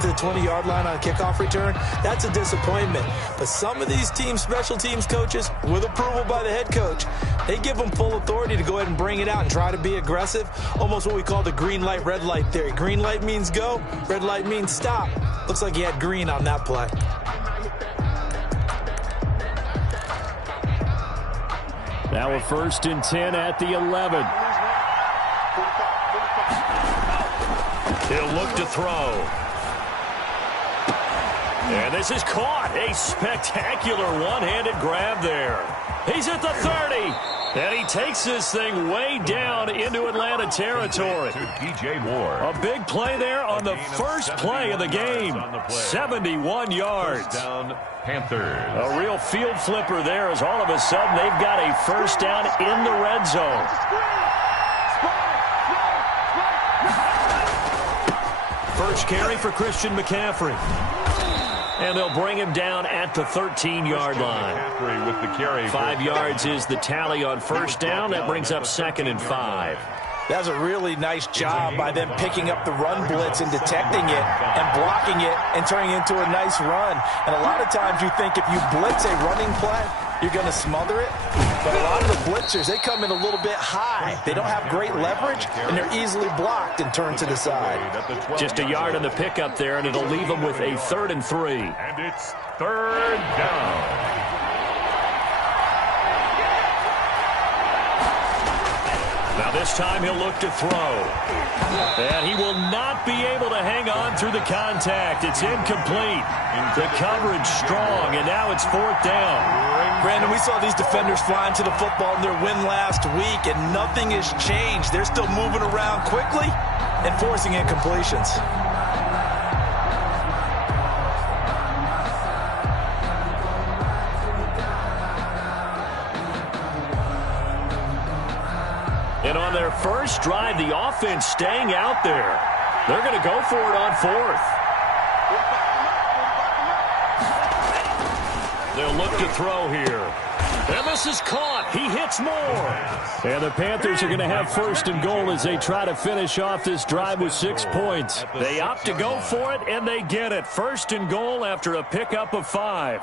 to the 20-yard line on a kickoff return, that's a disappointment. But some of these special teams coaches, with approval by the head coach, they give them full authority to go ahead and bring it out and try to be aggressive, almost what we call the green light, red light theory. Green light means go, red light means stop. Looks like he had green on that play. Now a 1st and 10 at the 11. He'll look to throw. And this is caught. A spectacular one-handed grab there. He's at the 30. And he takes this thing way down into Atlanta territory. A big play there on the first play of the game. 71 yards. A real field flipper there as all of a sudden they've got a first down in the red zone. First carry for Christian McCaffrey. And they'll bring him down at the 13-yard line. 5 yards is the tally on first down. That brings up 2nd and 5. That was a really nice job by them picking up the run blitz and detecting it and blocking it and turning it into a nice run. And a lot of times you think if you blitz a running play, you're going to smother it. But a lot of the blitzers, they come in a little bit high. They don't have great leverage, and they're easily blocked and turned to the side. Just a yard on the pickup there, and it'll leave them with a 3rd and 3. And it's 3rd down. Now this time he'll look to throw. And he will not be able to hang on through the contact. It's incomplete. The coverage strong, and now it's 4th down. Brandon, we saw these defenders flying to the football in their win last week, and nothing has changed. They're still moving around quickly and forcing incompletions. And on their first drive, the offense staying out there. They're going to go for it on 4th. They'll look to throw here. And this is caught. He hits more. And the Panthers are going to have 1st and goal as they try to finish off this drive with 6 points. They opt to go for it, and they get it. 1st and goal after a pickup of 5.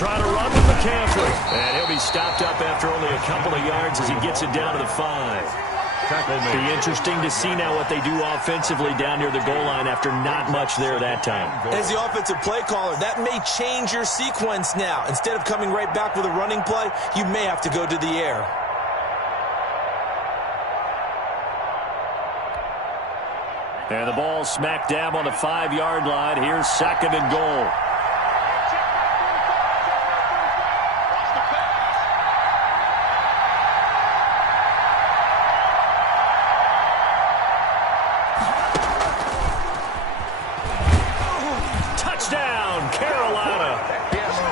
try to run with McCaffrey. And he'll be stopped up after only a couple of yards as he gets it down to the 5. Be interesting to see now what they do offensively down near the goal line after not much there that time. As the offensive play caller, that may change your sequence now. Instead of coming right back with a running play, you may have to go to the air. And the ball smack dab on the 5-yard line. Here's 2nd and goal.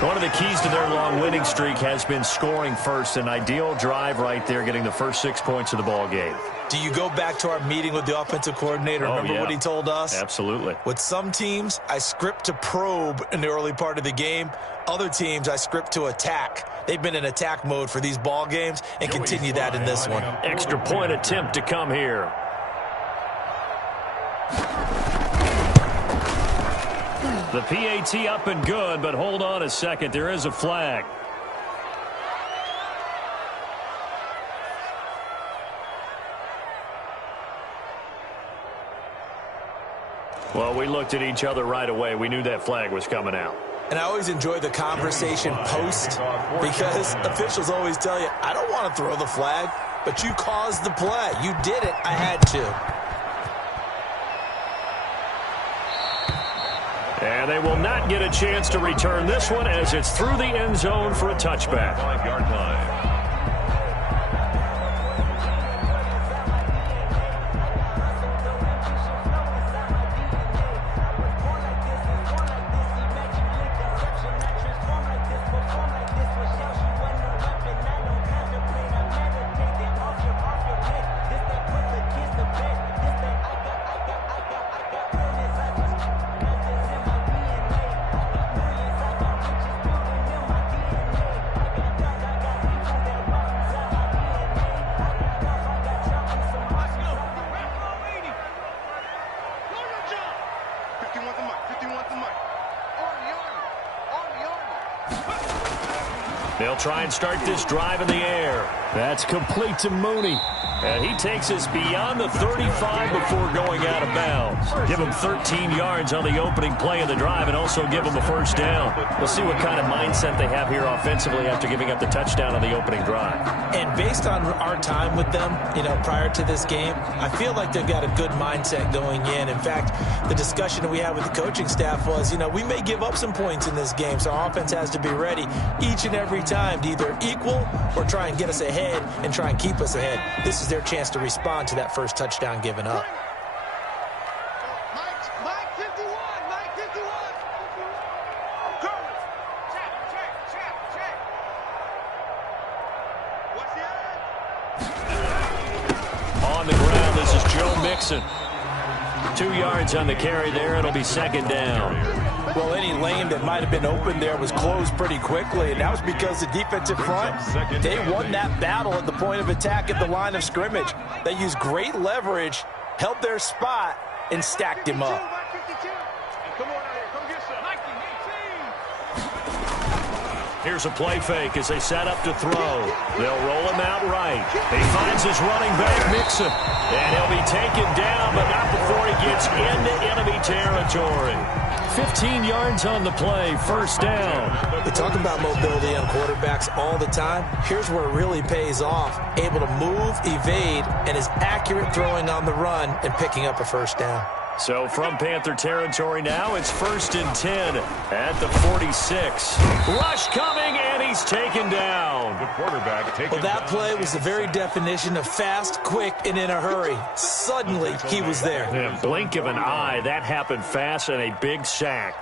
One of the keys to their long winning streak has been scoring first. An ideal drive right there, getting the first 6 points of the ball game. Do you go back to our meeting with the offensive coordinator? Remember what he told us? Absolutely. With some teams, I script to probe in the early part of the game. Other teams, I script to attack. They've been in attack mode for these ball games and continue that in this one. Extra point attempt to come here. The PAT up and good, but hold on a second. There is a flag. Well, we looked at each other right away. We knew that flag was coming out. And I always enjoy the conversation post because officials always tell you, I don't want to throw the flag, but you caused the play. You did it. I had to. And they will not get a chance to return this one as it's through the end zone for a touchback. 5-yard line. They'll try and start this drive in the air. That's complete to Mooney. And he takes us beyond the 35 before going out of bounds. Give him 13 yards on the opening play of the drive and also give him a first down. We'll see what kind of mindset they have here offensively after giving up the touchdown on the opening drive. And based on our time with them, prior to this game, I feel like they've got a good mindset going in. In fact, the discussion that we had with the coaching staff was, we may give up some points in this game, so our offense has to be ready each and every time to either equal or try and get us ahead and try and keep us ahead. This is their chance to respond to that first touchdown given up. Mike 51. On the ground, this is Joe Mixon. 2 yards on the carry there. It'll be 2nd down. Well, any lane that might have been open there was closed pretty quickly, and that was because the defensive front, they won that battle at the point of attack at the line of scrimmage. They used great leverage, held their spot, and stacked him up. Here's a play fake as they set up to throw. They'll roll him out right. He finds his running back, Mixon. And he'll be taken down, but not before he gets into enemy territory. 15 yards on the play, first down. We talk about mobility on quarterbacks all the time. Here's where it really pays off. Able to move, evade, and is accurate throwing on the run and picking up a first down. So from Panther territory now, it's 1st and 10 at the 46. Rush coming, and he's taken down. The quarterback taken Well, that play was the very definition of fast, quick, and in a hurry. Suddenly, he was there. In a blink of an eye, that happened fast, and a big sack.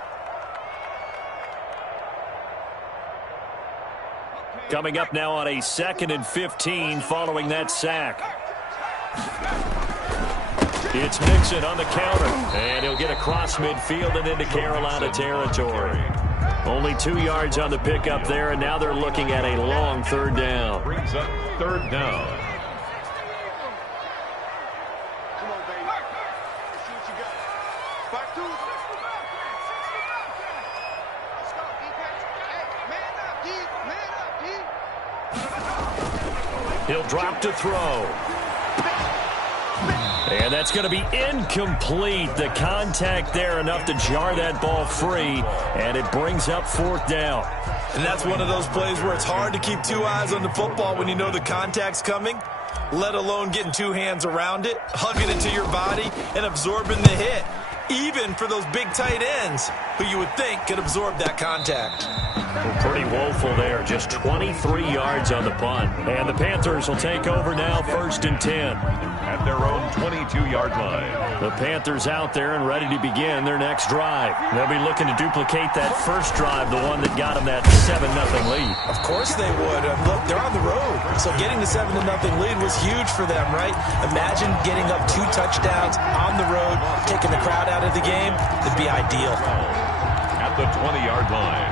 Coming up now on a 2nd and 15 following that sack. It's Mixon on the counter, and he'll get across midfield and into Carolina territory. Only 2 yards on the pickup there, and now they're looking at a long 3rd down. brings up 3rd down. Come on, baby. Let's see what you got. 5-2. Let's go, defense. Hey, man He'll drop to throw. And that's going to be incomplete. The contact there enough to jar that ball free, and it brings up 4th down. And that's one of those plays where it's hard to keep 2 eyes on the football when you know the contact's coming, let alone getting 2 hands around it, hugging it to your body, and absorbing the hit, even for those big tight ends who you would think could absorb that contact. Well, pretty woeful there. Just 23 yards on the punt. And the Panthers will take over now, 1st and 10. At their own 22-yard line. The Panthers out there and ready to begin their next drive. They'll be looking to duplicate that first drive, the one that got them that 7-0 lead. Of course they would. Look, they're on the road, so getting the 7-0 lead was huge for them, right? Imagine getting up 2 touchdowns on the road, taking the crowd out of the game. It'd be ideal. At the 20-yard line.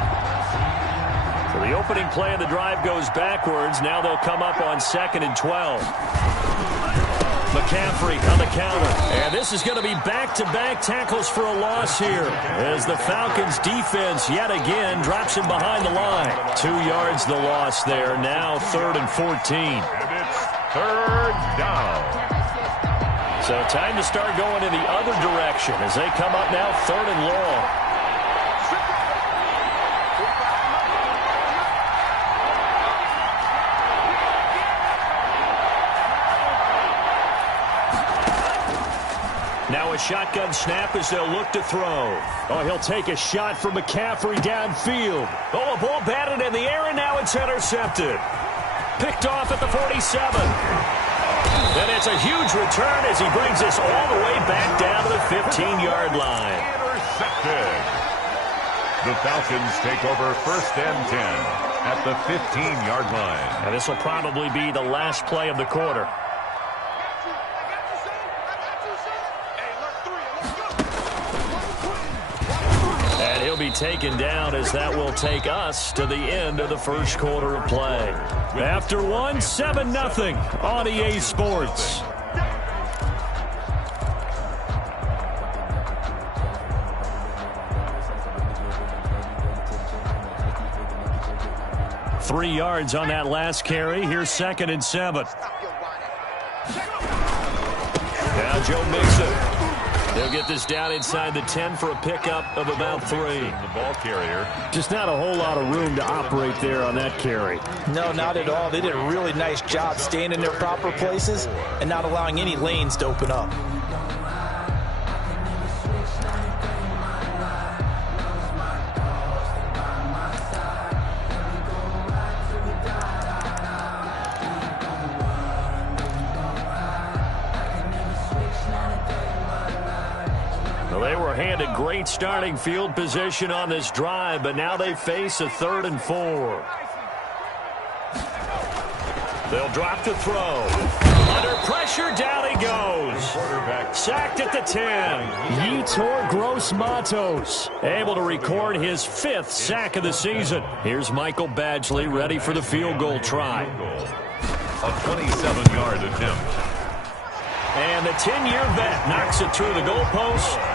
So the opening play of the drive goes backwards. Now they'll come up on 2nd and 12. McCaffrey on the counter. And this is going to be back-to-back tackles for a loss here as the Falcons defense yet again drops him behind the line. 2 yards the loss there. Now 3rd and 14. And it's 3rd down. So time to start going in the other direction as they come up now 3rd and long. Now a shotgun snap as they'll look to throw. Oh, he'll take a shot from McCaffrey downfield. Oh, a ball batted in the air, and now it's intercepted. Picked off at the 47. And it's a huge return as he brings us all the way back down to the 15-yard line. Intercepted. The Falcons take over 1st and 10 at the 15-yard line. And this will probably be the last play of the quarter. Be taken down as that will take us to the end of the first quarter of play. After one, 7-0 on EA Sports. Three yards on that last carry. Here's 2nd and 7. Now Joe Mixon. They'll get this down inside the 10 for a pickup of about 3. The ball carrier. Just not a whole lot of room to operate there on that carry. No, not at all. They did a really nice job staying in their proper places and not allowing any lanes to open up. They were handed great starting field position on this drive, but now they face a 3rd and 4. They'll drop to throw. Under pressure, down he goes. Sacked at the 10. Yetur Gross-Matos able to record his 5th sack of the season. Here's Michael Badgley ready for the field goal try. A 27-yard attempt. And the 10-year vet knocks it through the goalpost.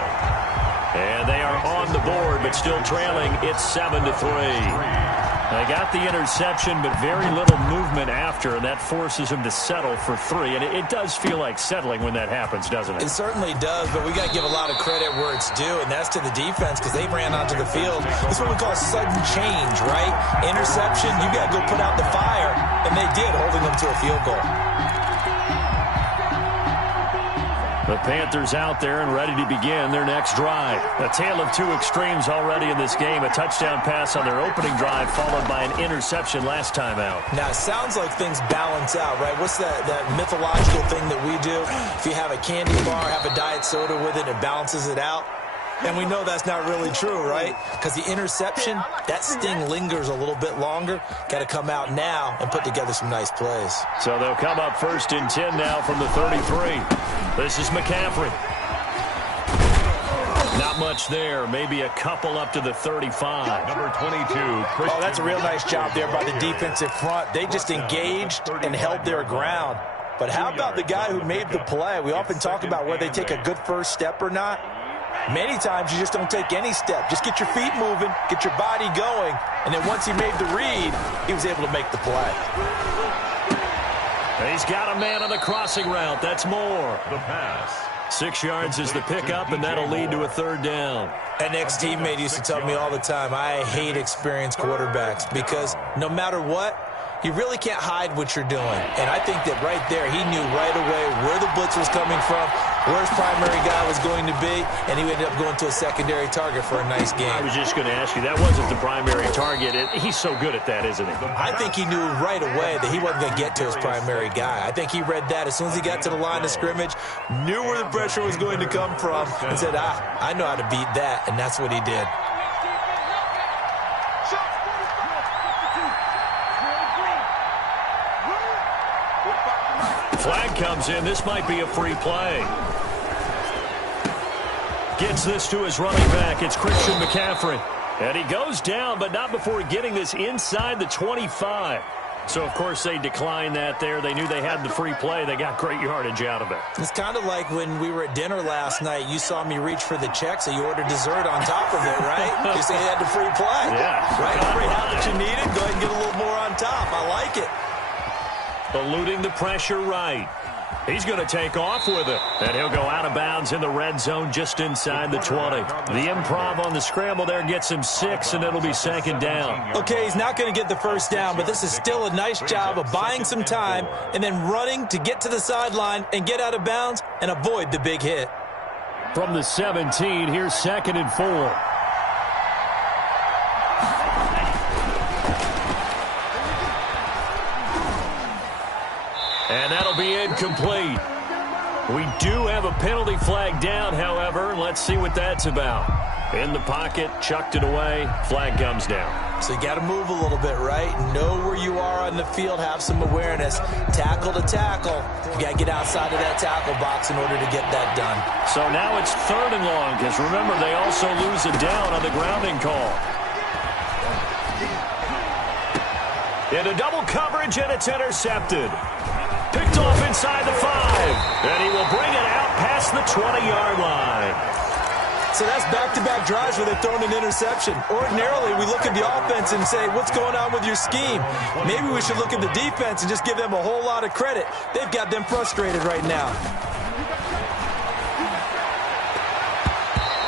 And they are on the board, but still trailing. It's 7-3. They got the interception, but very little movement after, and that forces them to settle for 3. And it does feel like settling when that happens, doesn't it? It certainly does, but we got to give a lot of credit where it's due, and that's to the defense because they ran onto the field. This is what we call sudden change, right? Interception, you got to go put out the fire, and they did, holding them to a field goal. The Panthers out there and ready to begin their next drive. A tale of 2 extremes already in this game. A touchdown pass on their opening drive followed by an interception last time out. Now, it sounds like things balance out, right? What's that mythological thing that we do? If you have a candy bar, have a diet soda with it, it balances it out. And we know that's not really true, right? Because the interception, that sting lingers a little bit longer. Got to come out now and put together some nice plays. So they'll come up 1st and 10 now from the 33. This is McCaffrey. Not much there. Maybe a couple up to the 35. Number 22, Christian. Oh, that's a real nice job there by the defensive front. They just engaged and held their ground. But how about the guy who made the play? We often talk about whether they take a good first step or not. Many times you just don't take any step. Just get your feet moving, get your body going, and then once he made the read, he was able to make the play. He's got a man on the crossing route. That's more. The pass. 6 yards is the pickup, and that'll lead to a third down. An ex-teammate used to tell me all the time, I hate experienced quarterbacks because no matter what, you really can't hide what you're doing. And I think that right there, he knew right away where the blitz was coming from, where his primary guy was going to be, and he ended up going to a secondary target for a nice game. I was just going to ask you, that wasn't the primary target. He's so good at that, isn't he? I think he knew right away that he wasn't going to get to his primary guy. I think he read that as soon as he got to the line of scrimmage, knew where the pressure was going to come from, and said, I know how to beat that, and that's what he did. Flag comes in. This might be a free play. Gets this to his running back. It's Christian McCaffrey. And he goes down, but not before getting this inside the 25. So, of course, they declined that there. They knew they had the free play. They got great yardage out of it. It's kind of like when we were at dinner last night. You saw me reach for the check, so you ordered dessert on top of it, right? You say you had the free play. Yeah. Right? Already had what you needed. Go ahead and get a little more on top. I like it. Eluding the pressure right. He's going to take off with it. And he'll go out of bounds in the red zone just inside the 20. The improv on the scramble there gets him 6, and it'll be second down. Okay, he's not going to get the first down, but this is still a nice job of buying some time and then running to get to the sideline and get out of bounds and avoid the big hit. From the 17, here's 2nd and 4. And that'll be incomplete. We do have a penalty flag down, however. Let's see what that's about. In the pocket, chucked it away, flag comes down. So you got to move a little bit, right? Know where you are on the field, have some awareness. Tackle to tackle. You got to get outside of that tackle box in order to get that done. So now it's 3rd and long, because remember, they also lose a down on the grounding call. Into double coverage, and it's intercepted. Picked off inside the 5, and he will bring it out past the 20-yard line. So that's back-to-back drives where they've thrown an interception. Ordinarily, we look at the offense and say, what's going on with your scheme? Maybe we should look at the defense and just give them a whole lot of credit. They've got them frustrated right now.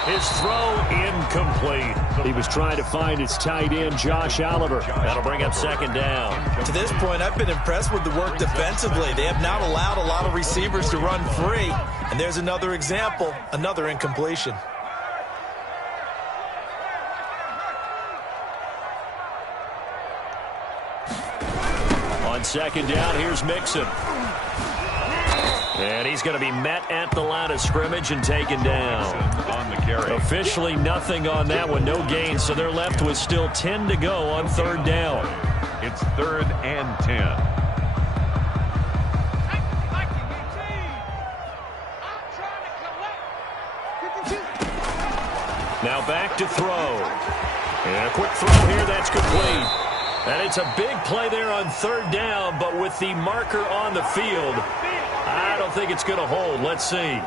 His throw incomplete. He was trying to find his tight end, Josh Oliver. That'll bring up 2nd down. To this point, I've been impressed with the work defensively. They have not allowed a lot of receivers to run free. And there's another example, another incompletion. On 2nd down, here's Mixon. And he's going to be met at the line of scrimmage and taken down. On the carry. Officially nothing on that one, no gain, so they're left with still 10 to go on 3rd down. It's 3rd and 10. Now back to throw. And a quick throw here, that's complete. And it's a big play there on 3rd down, but with the marker on the field, I don't think it's going to hold. Let's see.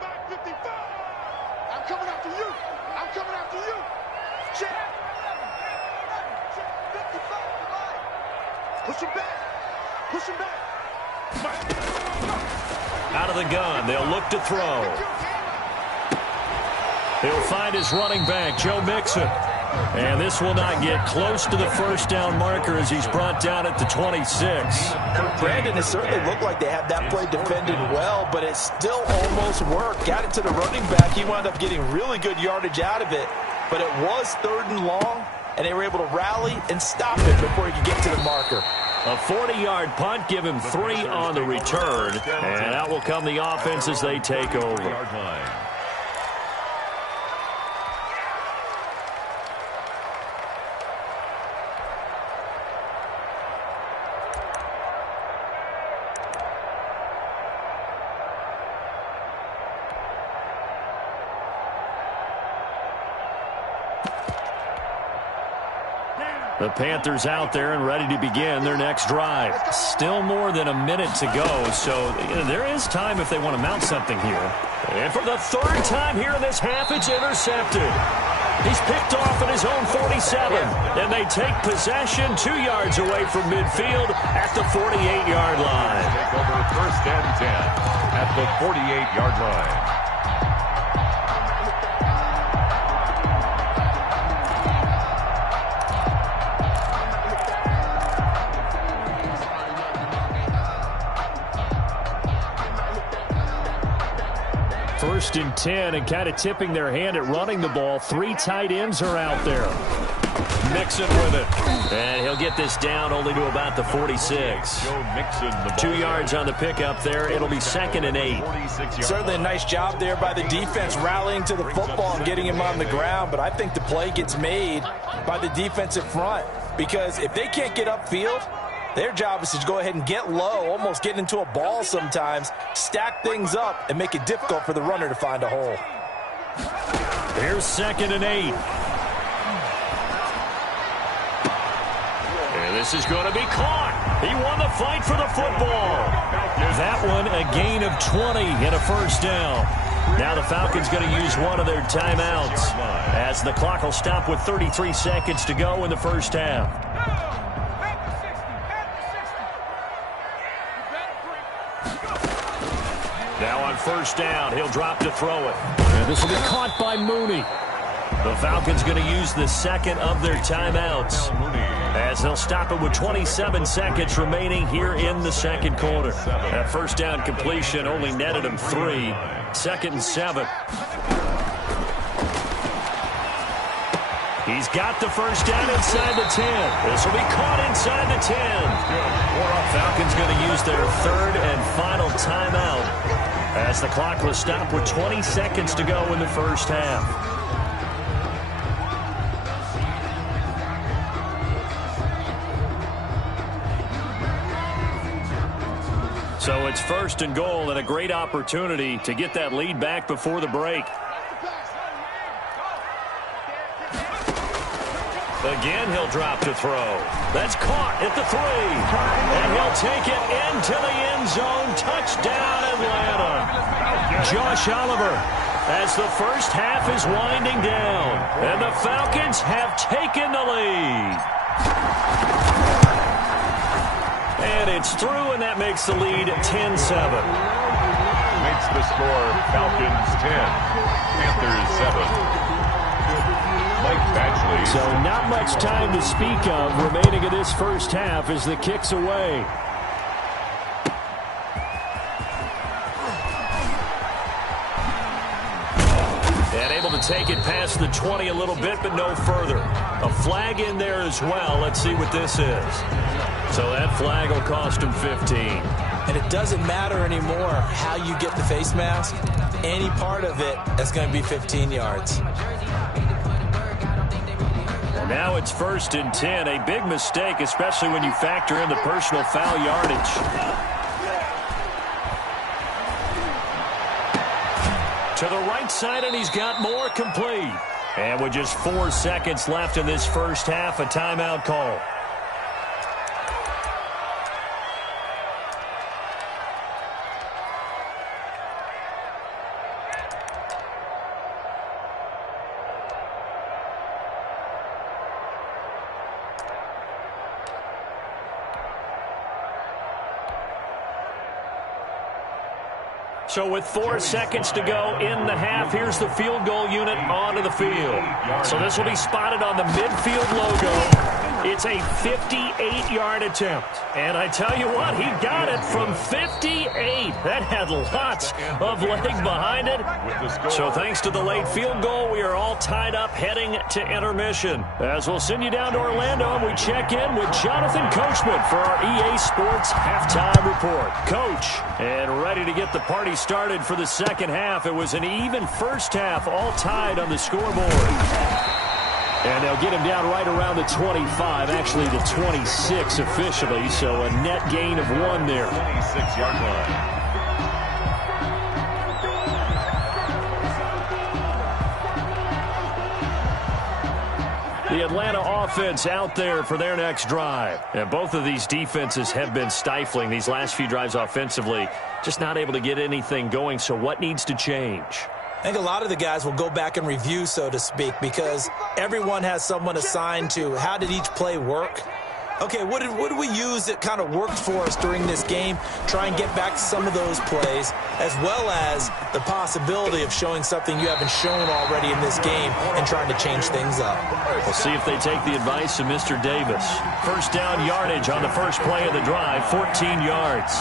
Back 55. I'm coming after you. I'm coming after you. Check. 55. Push him back. Push him back. Out of the gun, they'll look to throw. He'll find his running back, Joe Mixon. And this will not get close to the 1st down marker as he's brought down at the 26. Brandon, it certainly looked like they had that play defended well, but it still almost worked. Got it to the running back. He wound up getting really good yardage out of it, but it was 3rd and long, and they were able to rally and stop it before he could get to the marker. A 40-yard punt, give him 3 on the return, and out will come the offense as they take over. The Panthers out there and ready to begin their next drive. Still more than a minute to go, so there is time if they want to mount something here. And for the third time here in this half, it's intercepted. He's picked off at his own 47, and they take possession 2 yards away from midfield at the 48-yard line. Take over first and 10 at the 48-yard line. First and 10, and kind of tipping their hand at running the ball. 3 tight ends are out there. Mixon with it. And he'll get this down only to about the 46. 2 yards on the pickup there. It'll be 2nd and 8. Certainly a nice job there by the defense rallying to the football and getting him on the ground. But I think the play gets made by the defensive front, because if they can't get upfield, their job is to go ahead and get low, almost get into a ball sometimes, stack things up, and make it difficult for the runner to find a hole. Here's 2nd and 8. And this is going to be caught. He won the fight for the football. That one a gain of 20 and a first down. Now the Falcons going to use one of their timeouts as the clock will stop with 33 seconds to go in the first half. Now on first down, he'll drop to throw it. And this will be caught by Mooney. The Falcons going to use the second of their timeouts as they'll stop it with 27 seconds remaining here in the second quarter. That first down completion only netted him 3. 2nd and 7. He's got the first down inside the 10. This will be caught inside the 10. Falcons going to use their third and final timeout as the clock will stop with 20 seconds to go in the first half. So it's 1st and goal, and a great opportunity to get that lead back before the break. Again, he'll drop to throw. That's caught at the 3. And he'll take it into the end zone. Touchdown, Atlanta. Josh Oliver, as the first half is winding down. And the Falcons have taken the lead. And it's through, and that makes the lead 10-7. Makes the score Falcons 10, Panthers 7. So not much time to speak of remaining in this first half as the kick's away. And able to take it past the 20 a little bit, but no further. A flag in there as well. Let's see what this is. So that flag will cost him 15. And it doesn't matter anymore how you get the face mask. Any part of it, that's going to be 15 yards. Now it's 1st and 10. A big mistake, especially when you factor in the personal foul yardage. To the right side, and he's got more, complete. And with just 4 seconds left in this first half, a timeout call. So with 4 seconds to go in the half, here's the field goal unit onto the field. So this will be spotted on the midfield logo. It's a 58-yard attempt. And I tell you what, he got it from 58. That had lots of leg behind it. So thanks to the late field goal, we are all tied up heading to intermission. As we'll send you down to Orlando, and we check in with Jonathan Coachman for our EA Sports Halftime Report. Coach, and ready to get the party started for the second half. It was an even first half, all tied on the scoreboard. And they'll get him down right around the 25, actually the 26 officially, so a net gain of 1 there. 26-yard line. The Atlanta offense out there for their next drive. And both of these defenses have been stifling these last few drives offensively. Just not able to get anything going. So what needs to change? I think a lot of the guys will go back and review, so to speak, because everyone has someone assigned to how did each play work. Okay, what did we use that kind of worked for us during this game? Try and get back to some of those plays, as well as the possibility of showing something you haven't shown already in this game and trying to change things up. We'll see if they take the advice of Mr. Davis. First down yardage on the first play of the drive, 14 yards.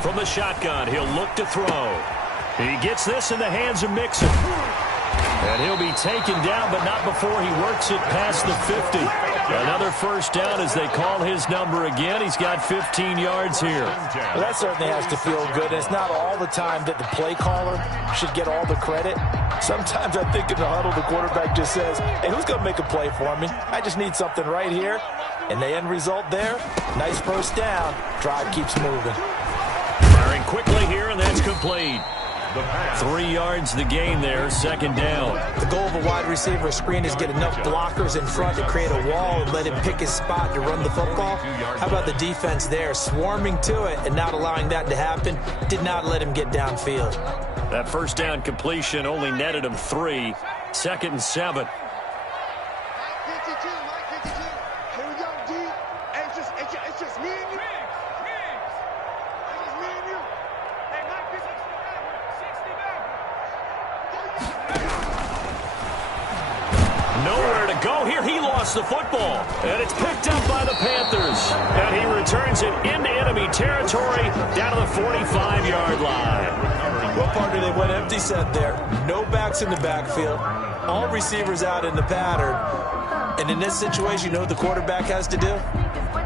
From the shotgun, he'll look to throw. He gets this in the hands of Mixon. And he'll be taken down, but not before he works it past the 50. Another first down as they call his number again. He's got 15 yards here. Well, that certainly has to feel good. It's not all the time that the play caller should get all the credit. Sometimes I think in the huddle, the quarterback just says, hey, who's going to make a play for me? I just need something right here. And the end result there, nice first down. Drive keeps moving. Firing quickly here, and that's complete. 3 yards the gain there, second down. The goal of a wide receiver screen is get enough blockers in front to create a wall and let him pick his spot to run the football. How about the defense there, swarming to it and not allowing that to happen? Did not let him get downfield. That first down completion only netted him 3. 2nd and 7. The football, and it's picked up by the Panthers, and he returns it into enemy territory down to the 45-yard line. What part did they went empty set there? No backs in the backfield, all receivers out in the pattern, and in this situation, you know what the quarterback has to do?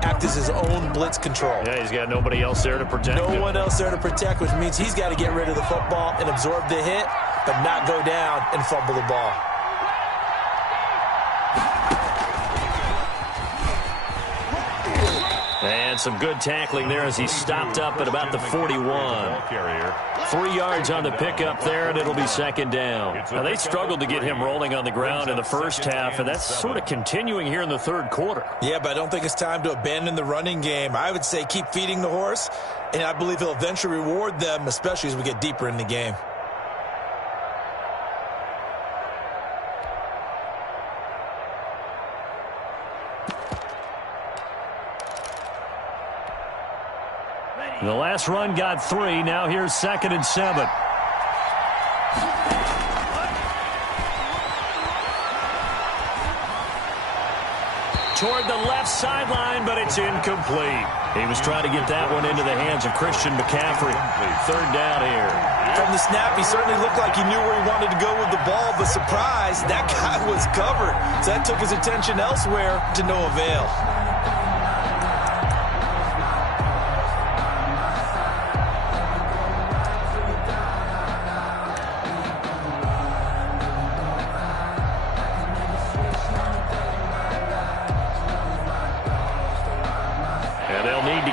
Act as his own blitz control. Yeah, he's got nobody else there to protect him. No one else there to protect, which means he's got to get rid of the football and absorb the hit, but not go down and fumble the ball. And some good tackling there as he stopped up at about the 41. 3 yards on the pickup there, and it'll be second down. Now, they struggled to get him rolling on the ground in the first half, and that's sort of continuing here in the third quarter. Yeah, but I don't think it's time to abandon the running game. I would say keep feeding the horse, and I believe he'll eventually reward them, especially as we get deeper in the game. The last run got 3. Now here's 2nd and 7. Toward the left sideline, but it's incomplete. He was trying to get that one into the hands of Christian McCaffrey. 3rd down here. From the snap, he certainly looked like he knew where he wanted to go with the ball, but surprise, that guy was covered. So that took his attention elsewhere to no avail.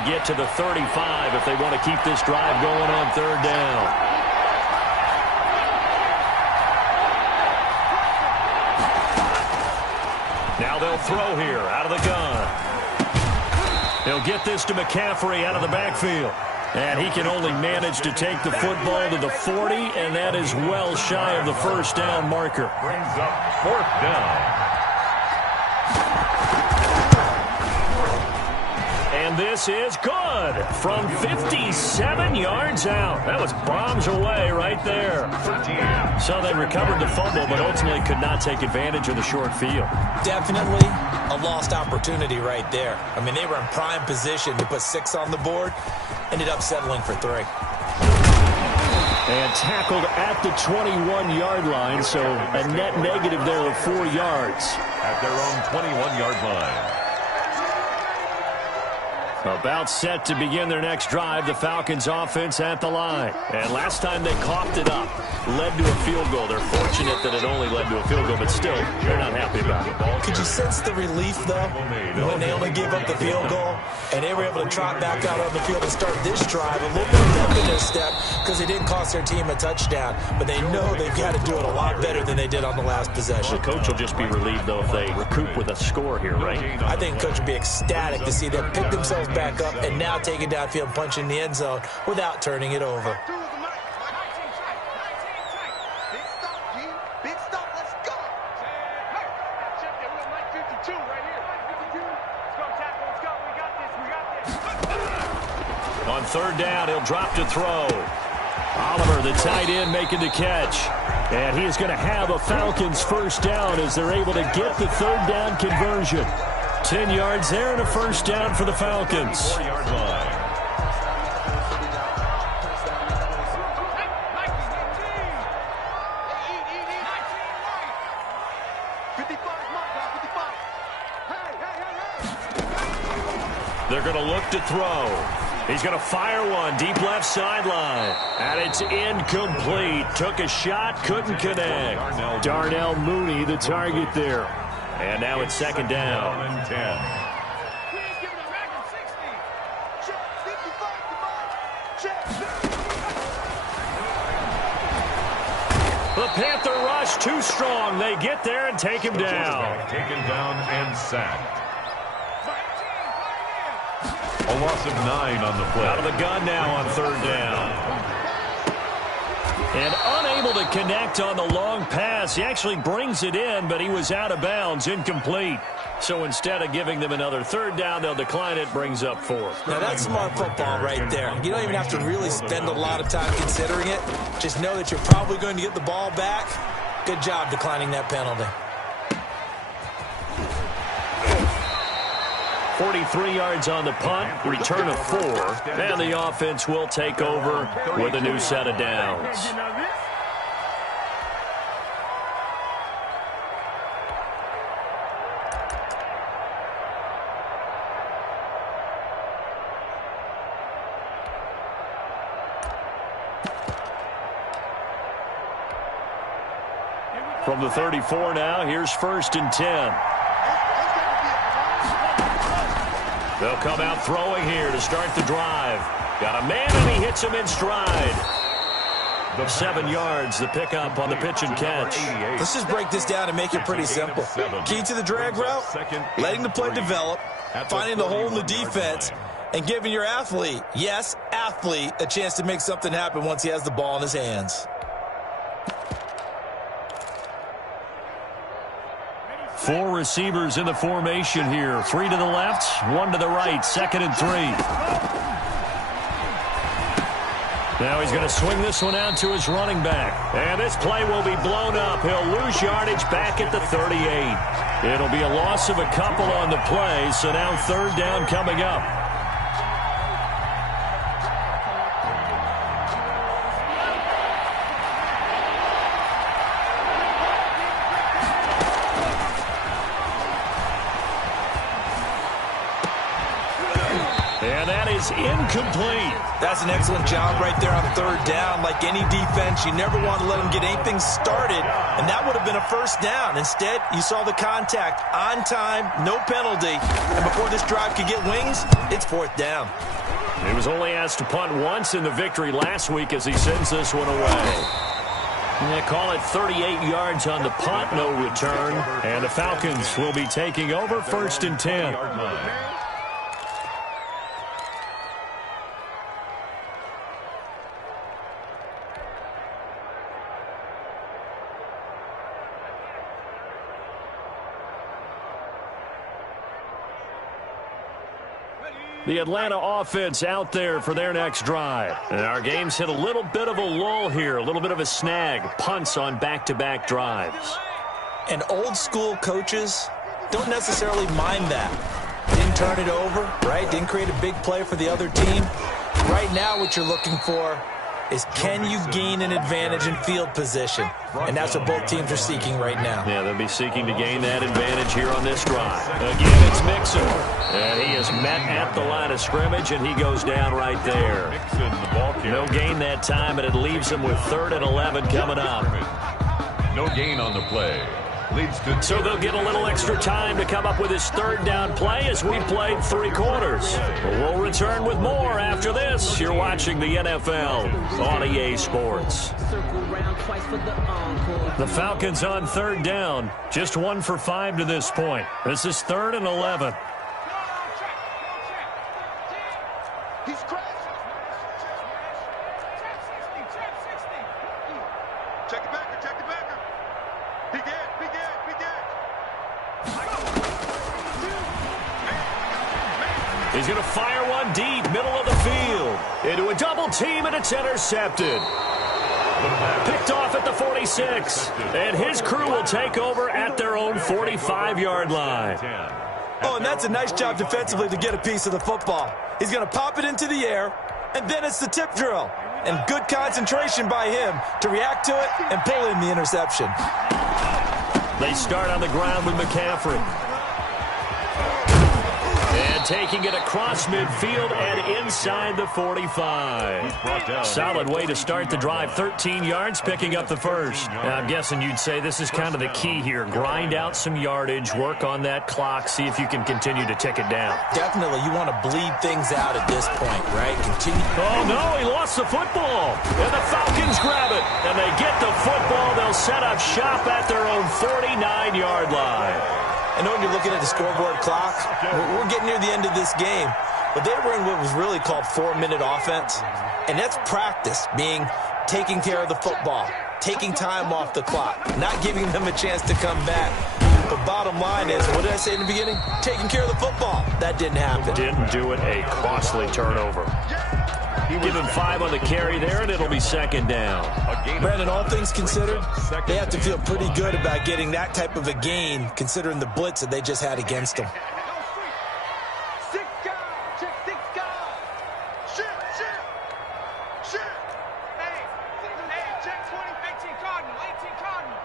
Get to the 35 if they want to keep this drive going on 3rd down. Now they'll throw here out of the gun. He'll get this to McCaffrey out of the backfield. And he can only manage to take the football to the 40, and that is well shy of the first down marker. Brings up 4th down. And this is good from 57 yards out. That was bombs away right there. So they recovered the fumble, but ultimately could not take advantage of the short field. Definitely a lost opportunity right there. I mean, they were in prime position to put 6 on the board. Ended up settling for 3. And tackled at the 21-yard line, so a net negative there of 4 yards. At their own 21-yard line. About set to begin their next drive, the Falcons offense at the line. And last time they coughed it up, led to a field goal. They're fortunate that it only led to a field goal, but still, they're not happy about it. Could you sense the relief, though, when they only gave up the field goal and they were able to trot back out on the field and start this drive a little more pep in their step because they didn't cost their team a touchdown, but they know they've got to do it a lot better than they did on the last possession. Well, coach will just be relieved, though, if they recoup with a score here, right? I think coach will be ecstatic to see them pick themselves back up and now take it downfield, punch in the end zone without turning it over. On third down, he'll drop to throw. Oliver, the tight end, making the catch. And he is going to have a Falcons first down as they're able to get the third down conversion. 10 yards there and a first down for the Falcons. 4-yard line. They're going to look to throw. He's going to fire one deep left sideline. And it's incomplete. Took a shot, couldn't connect. Darnell Mooney, the target there. And now it's second down. 10. The Panther rush too strong. They get there and take him down. Taken down and sacked. A loss of 9 on the play. Out of the gun now on third down. And unable to connect on the long pass. He actually brings it in, but he was out of bounds, incomplete. So instead of giving them another third down, they'll decline it, brings up fourth. Now that's smart football right there. You don't even have to really spend a lot of time considering it. Just know that you're probably going to get the ball back. Good job declining that penalty. 43 yards on the punt, return of 4, and the offense will take over with a new set of downs. From the 34 now, here's first and 10. They'll come out throwing here to start the drive. Got a man, and he hits him in stride. 7 yards, the pickup on the pitch and catch. Let's just break this down and make it pretty simple. Key to the drag route, letting the play develop, finding the hole in the defense, and giving your athlete, yes, athlete, a chance to make something happen once he has the ball in his hands. 4 receivers in the formation here. 3 to the left, 1 to the right. Second and 3. Now he's going to swing this one out to his running back. And this play will be blown up. He'll lose yardage back at the 38. It'll be a loss of a couple on the play, so now third down coming up. Incomplete. That's an excellent job right there on third down. Like any defense, you never want to let them get anything started, and that would have been a first down. Instead, you saw the contact on time, no penalty, and before this drive could get wings, it's fourth down. He was only asked to punt once in the victory last week as he sends this one away. They call it 38 yards on the punt, no return, and the Falcons will be taking over first and 10. The Atlanta offense out there for their next drive. And our game's hit a little bit of a lull here, a little bit of a snag. Punts on back-to-back drives. And old school coaches don't necessarily mind that. Didn't turn it over, right? Didn't create a big play for the other team. Right now what you're looking for is can you gain an advantage in field position? And that's what both teams are seeking right now. Yeah, they'll be seeking to gain that advantage here on this drive. Again, it's Mixon. And he is met at the line of scrimmage, and he goes down right there. No gain that time, and it leaves him with 3rd and 11 coming up. No gain on the play. Leads to so they'll get a little extra time to come up with his 3rd down play as we played 3 quarters. We'll return with more after this. You're watching the NFL on EA Sports. The Falcons on 3rd down. Just 1 for 5 to this point. This is 3rd and 11. He's crashing. Check it back. Check it back. Big Ed. He's going to fire one deep, middle of the field. Into a double team, and it's intercepted. Picked off at the 46. And his crew will take over at their own 45-yard line. Oh, and that's a nice job defensively to get a piece of the football. He's going to pop it into the air, and then it's the tip drill. And good concentration by him to react to it and pull in the interception. They start on the ground with McCaffrey. And taking it across midfield and inside the 45. Solid way to start the drive. 13 yards, picking up the first. Now, I'm guessing you'd say this is kind of the key here. Grind out some yardage, work on that clock, see if you can continue to tick it down. Definitely, you want to bleed things out at this point, right? Continue. Oh, no, he lost the football. And the Falcons grab it. And they get the football. They'll set up shop at their own 49-yard line. I know when you're looking at the scoreboard clock, we're getting near the end of this game, but they were in what was really called 4-minute offense, and that's practice, being taking care of the football, taking time off the clock, not giving them a chance to come back. But bottom line is, what did I say in the beginning? Taking care of the football. That didn't happen. Didn't do it, a costly turnover. Give him 5 on the carry there, and it'll be 2nd down. Brandon, all things considered, they have to feel pretty good about getting that type of a gain, considering the blitz that they just had against them. 6 guys. Check 6 guys. Shit. Hey, check 20. 18 Cardinal. 18 Cardinal.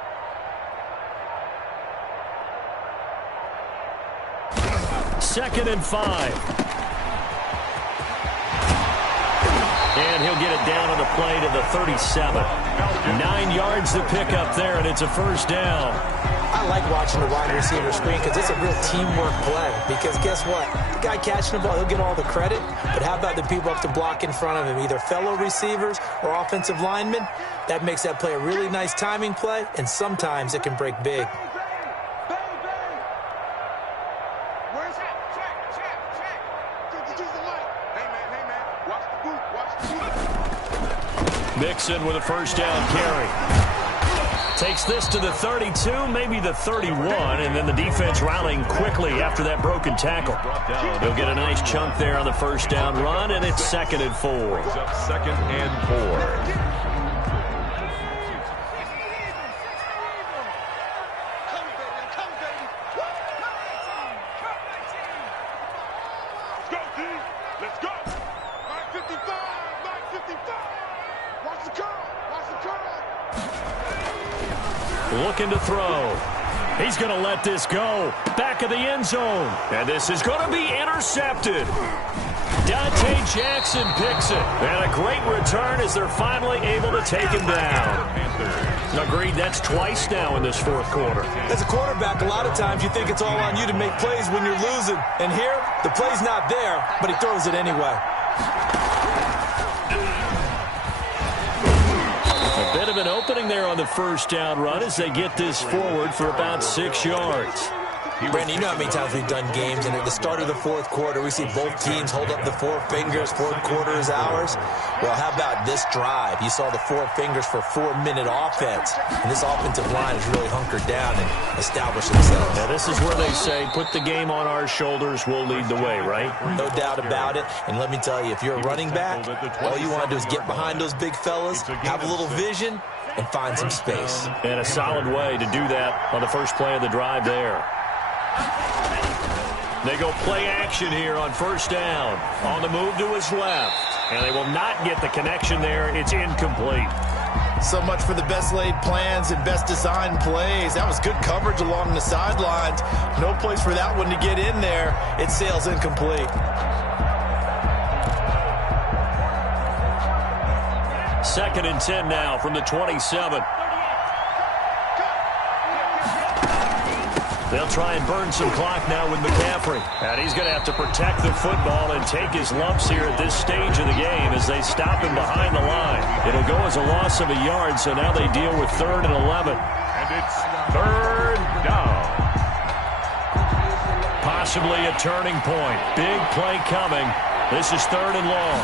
2nd and 5. And he'll get it down on the play to the 37. 9 yards to pick up there, and it's a 1st down. I like watching the wide receiver screen because it's a real teamwork play. Because guess what? The guy catching the ball, he'll get all the credit. But how about the people up to block in front of him, either fellow receivers or offensive linemen? That makes that play a really nice timing play, and sometimes it can break big. Mixon with a 1st down carry. Takes this to the 32, maybe the 31, and then the defense rallying quickly after that broken tackle. He'll get a nice chunk there on the 1st down run, and it's 2nd and 4. 2nd and 4. Looking to throw. He's going to let this go. Back of the end zone. And this is going to be intercepted. Dante Jackson picks it. And a great return as they're finally able to take him down. Agreed, that's twice now in this 4th quarter. As a quarterback, a lot of times you think it's all on you to make plays when you're losing. And here, the play's not there, but he throws it anyway. A bit of an opening there on the 1st down run as they get this forward for about 6 yards. Brandon, you know how many times we've done games, and at the start of the 4th quarter, we see both teams hold up the 4 fingers, 4th quarter is ours. Well, how about this drive? You saw the 4 fingers for 4-minute offense, and this offensive line has really hunkered down and established themselves. Now, this is where they say, put the game on our shoulders, we'll lead the way, right? No doubt about it, and let me tell you, if you're a running back, all you want to do is get behind those big fellas, have a little vision, and find some space. And a solid way to do that on the first play of the drive there. They go play action here on 1st down. On the move to his left. And they will not get the connection there. It's incomplete. So much for the best laid plans and best designed plays. That was good coverage along the sidelines. No place for that one to get in there. It sails incomplete. Second and 10 now from the 27. They'll try and burn some clock now with McCaffrey. And he's going to have to protect the football and take his lumps here at this stage of the game as they stop him behind the line. It'll go as a loss of a yard, so now they deal with 3rd and 11. And it's 3rd down. Possibly a turning point. Big play coming. This is 3rd and long.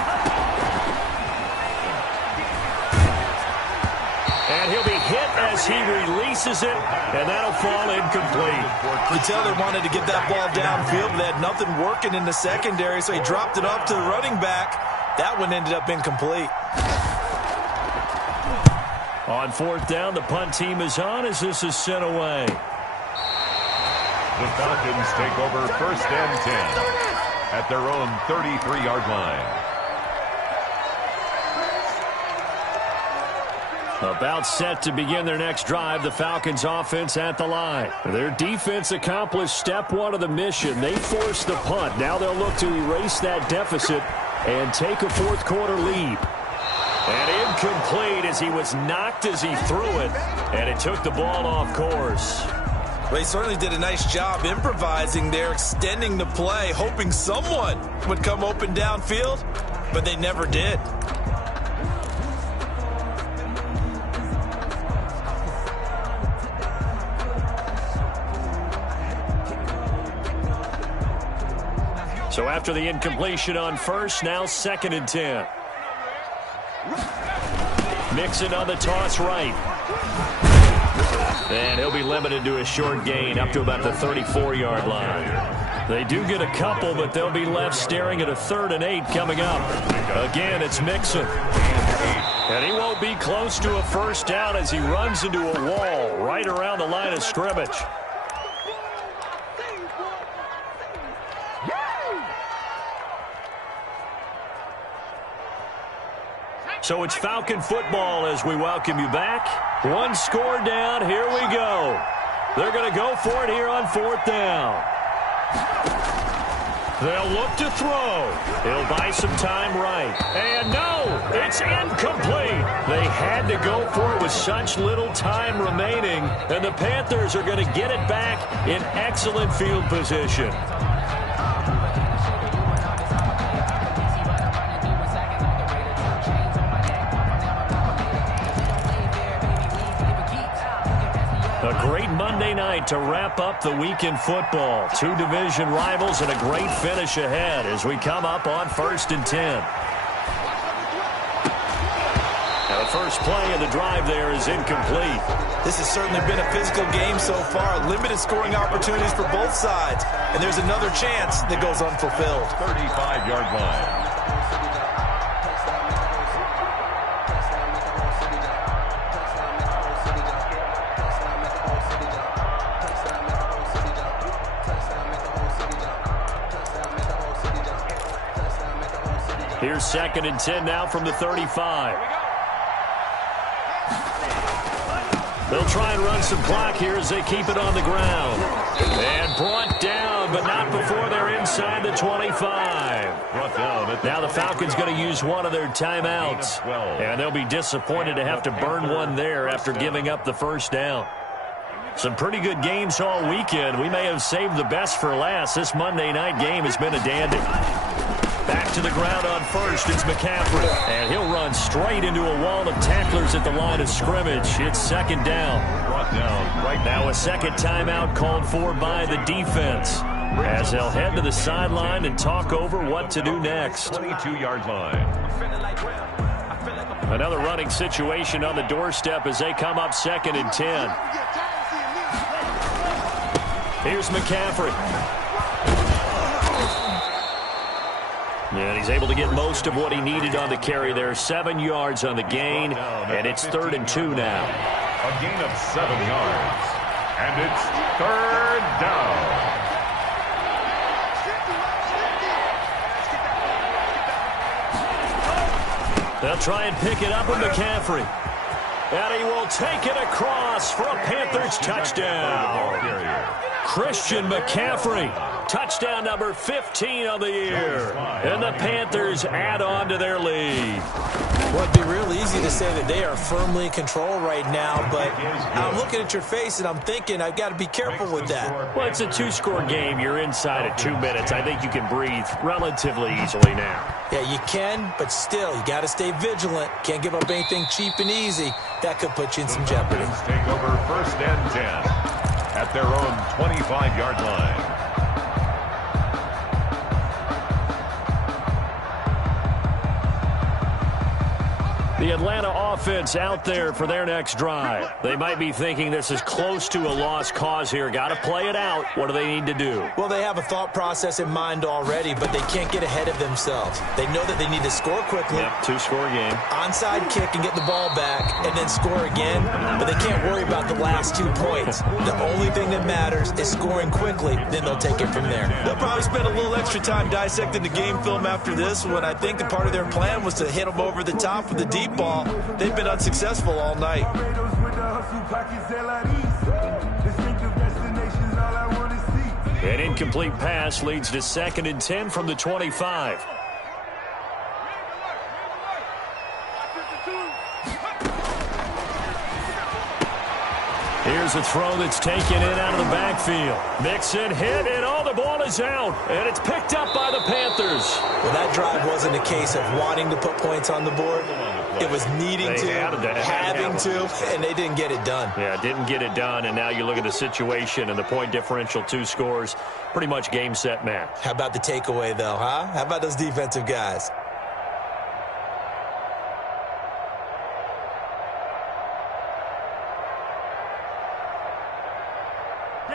And he'll be hit as he releases it, and that'll fall incomplete. You can tell they wanted to get that ball downfield, but they had nothing working in the secondary, so he dropped it off to the running back. That one ended up incomplete. On 4th down, the punt team is on as this is sent away. The Falcons take over 1st and 10 at their own 33-yard line. About set to begin their next drive, the Falcons offense at the line. Their defense accomplished step 1 of the mission. They forced the punt. Now they'll look to erase that deficit and take a 4th quarter lead. And incomplete as he was knocked as he threw it, and it took the ball off course. Well, he certainly did a nice job improvising there, extending the play, hoping someone would come open downfield, but they never did. So after the incompletion on 1st, now 2nd and 10. Mixon on the toss right. And he'll be limited to a short gain up to about the 34-yard line. They do get a couple, but they'll be left staring at a 3rd and 8 coming up. Again, it's Mixon. And he won't be close to a 1st down as he runs into a wall right around the line of scrimmage. So it's Falcon football as we welcome you back. 1 score down. Here we go. They're going to go for it here on 4th down. They'll look to throw. He'll buy some time right. And no, it's incomplete. They had to go for it with such little time remaining. And the Panthers are going to get it back in excellent field position. A great Monday night to wrap up the week in football. 2 division rivals and a great finish ahead as we come up on 1st and 10. Now the first play of the drive there is incomplete. This has certainly been a physical game so far. Limited scoring opportunities for both sides. And there's another chance that goes unfulfilled. 35-yard line. Here's 2nd and 10 now from the 35. They'll try and run some clock here as they keep it on the ground. And brought down, but not before they're inside the 25. Brought down now the Falcons going to use one of their timeouts. And they'll be disappointed to have to burn one there after giving up the 1st down. Some pretty good games all weekend. We may have saved the best for last. This Monday night game has been a dandy. Back to the ground on 1st, it's McCaffrey. And he'll run straight into a wall of tacklers at the line of scrimmage. It's 2nd down. Brought down right now a 2nd timeout called for by the defense as they'll head to the sideline and talk over what to do next. 22-yard line. Another running situation on the doorstep as they come up 2nd and 10. Here's McCaffrey. And he's able to get most of what he needed on the carry there. 7 yards on the gain, and it's 3rd and 2 now. A gain of 7 yards, and it's 3rd down. They'll try and pick it up with McCaffrey. And he will take it across for a Panthers touchdown. Christian McCaffrey, touchdown number 15 on the year. And the Panthers add on to their lead. Well, it'd be real easy to say that they are firmly in control right now, but I'm looking at your face and I'm thinking I've got to be careful with that. Well, it's a two-score game. You're inside of 2 minutes. I think you can breathe relatively easily now. Yeah, you can, but still, you got to stay vigilant. Can't give up anything cheap and easy. That could put you in some jeopardy. Take over first and 10 at their own 25-yard line. The Atlanta offense out there for their next drive. They might be thinking this is close to a lost cause here. Got to play it out. What do they need to do? Well, they have a thought process in mind already, but they can't get ahead of themselves. They know that they need to score quickly. Yep, two-score game. Onside kick and get the ball back and then score again, but they can't worry about the last 2 points. The only thing that matters is scoring quickly, then they'll take it from there. They'll probably spend a little extra time dissecting the game film after this when I think the part of their plan was to hit them over the top with the deep ball. They've been unsuccessful all night. An incomplete pass leads to 2nd and 10 from the 25. Here's a throw that's taken in out of the backfield. Mixon hit, and all the ball is out. And it's picked up by the Panthers. Well, that drive wasn't a case of wanting to put points on the board. It was needing to, having to, and they didn't get it done. Yeah, didn't get it done, and now you look at the situation and the point differential, 2 scores, pretty much game, set, match. How about the takeaway, though, huh? How about those defensive guys?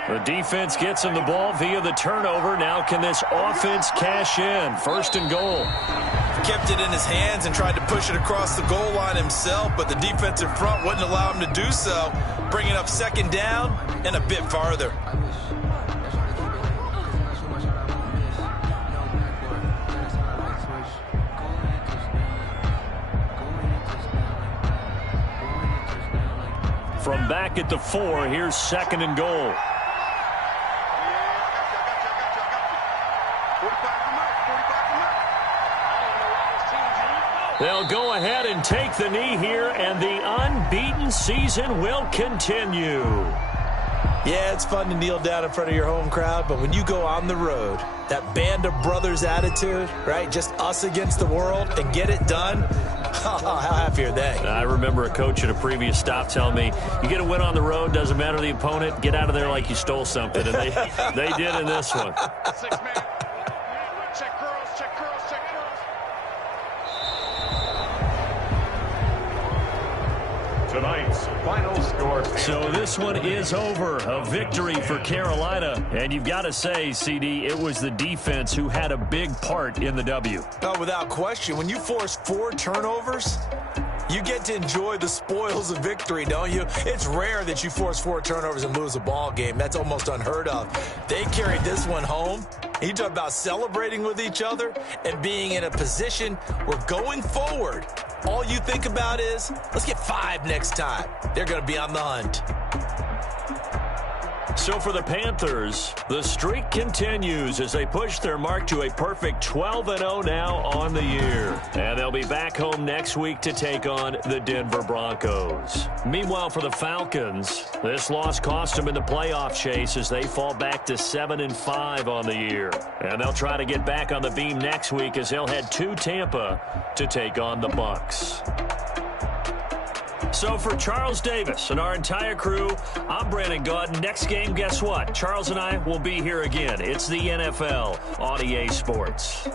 The defense gets him the ball via the turnover. Now can this offense cash in? 1st and goal. Kept it in his hands and tried to push it across the goal line himself, but the defensive front wouldn't allow him to do so, bringing up 2nd down and a bit farther. From back at the 4, here's 2nd and goal. They'll go ahead and take the knee here, and the unbeaten season will continue. Yeah, it's fun to kneel down in front of your home crowd, but when you go on the road, that band of brothers attitude, right, just us against the world, and get it done, how happy are they? I remember a coach at a previous stop telling me, you get a win on the road, doesn't matter the opponent, get out of there like you stole something, and they did in this one. 6-man. Check girls, check girls, check girls. Tonight's final score. So this one is over. A victory for Carolina. And you've got to say, CD, it was the defense who had a big part in the W. Oh, without question. When you force 4 turnovers, you get to enjoy the spoils of victory, don't you? It's rare that you force 4 turnovers and lose a ball game. That's almost unheard of. They carried this one home. You talk about celebrating with each other and being in a position where going forward, all you think about is, let's get 5 next time. They're going to be on the hunt. So for the Panthers, the streak continues as they push their mark to a perfect 12-0 now on the year. And they'll be back home next week to take on the Denver Broncos. Meanwhile, for the Falcons, this loss cost them in the playoff chase as they fall back to 7-5 on the year. And they'll try to get back on the beam next week as they'll head to Tampa to take on the Bucs. So for Charles Davis and our entire crew, I'm Brandon Gaudin. Next game, guess what? Charles and I will be here again. It's the NFL on EA Sports.